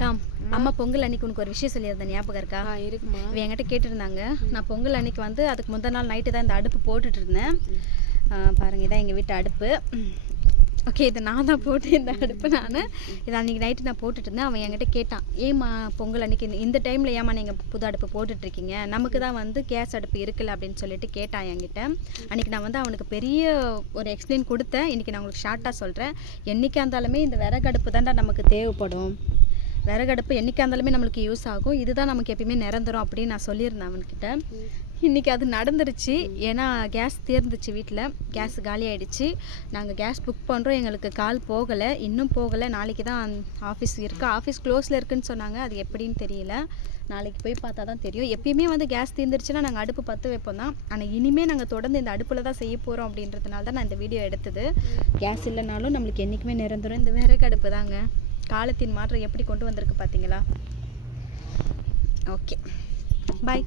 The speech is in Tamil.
அக்கா அம்மா பொங்கல் அன்னைக்கு உனக்கு ஒரு விஷயம் சொல்லியிருந்தேன் ஞாபகம் இருக்கா? இருக்குமா. இவ என்கிட்ட கேட்டிருந்தாங்க. நான் பொங்கல் அன்னைக்கு வந்து அதுக்கு முந்தின நாள் நைட்டு தான் இந்த அடுப்பு போட்டுட்டு இருந்தேன். பாருங்கள், இதான் எங்கள் வீட்டு அடுப்பு. ஓகே, இது நான் தான் போட்டு இந்த அடுப்பு இதை அன்றைக்கி நைட்டு நான் போட்டுட்டு இருந்தேன். அவன் என்கிட்ட கேட்டான், ஏம்மா பொங்கல் அன்றைக்கி இந்த டைமில் ஏம்மா நீங்கள் புது அடுப்பு போட்டுட்ருக்கீங்க, நமக்கு தான் வந்து கேஸ் அடுப்பு இருக்குல்ல அப்படின்னு சொல்லிட்டு கேட்டான் என்கிட்ட. அன்றைக்கி நான் வந்து அவனுக்கு பெரிய ஒரு எக்ஸ்பிளைன் கொடுத்தேன். இன்றைக்கி நான் உங்களுக்கு ஷார்ட்டாக சொல்கிறேன். என்றைக்கா இருந்தாலுமே இந்த விறகு அடுப்பு தான்டா நமக்கு தேவைப்படும். விறகடுப்பு என்றைக்கா இருந்தாலுமே நம்மளுக்கு யூஸ் ஆகும். இதுதான் நமக்கு எப்பயுமே நிரந்தரம் அப்படின்னு நான் சொல்லியிருந்தேன் அவன்கிட்ட. இன்றைக்கி அது நடந்துருச்சு. ஏன்னா கேஸ் தீர்ந்துச்சு, வீட்டில் கேஸ் காலி ஆகிடுச்சு. நாங்கள் கேஸ் புக் பண்ணுறோம், எங்களுக்கு கால் போகலை, இன்னும் போகலை. நாளைக்கு தான் ஆஃபீஸ் இருக்குது, ஆஃபீஸ் க்ளோஸில் இருக்குதுன்னு சொன்னாங்க. அது எப்படின்னு தெரியல, நாளைக்கு போய் பார்த்தா தான் தெரியும். எப்பயுமே வந்து கேஸ் தீர்ந்துருச்சுன்னா நாங்கள் அடுப்பு பற்ற வைப்போம் தான். ஆனால் இனிமேல் நாங்கள் தொடர்ந்து இந்த அடுப்பில் தான் செய்ய போகிறோம் அப்படின்றதுனால தான் நான் இந்த வீடியோ எடுத்தது. கேஸ் இல்லைனாலும் நம்மளுக்கு என்றைக்குமே நிரந்தரம் இந்த விறகு அடுப்பு தாங்க. காலத்தின் மாற்றம் எப்படி கொண்டு வந்திருக்கு பார்த்தீங்களா? ஓகே, பாய்.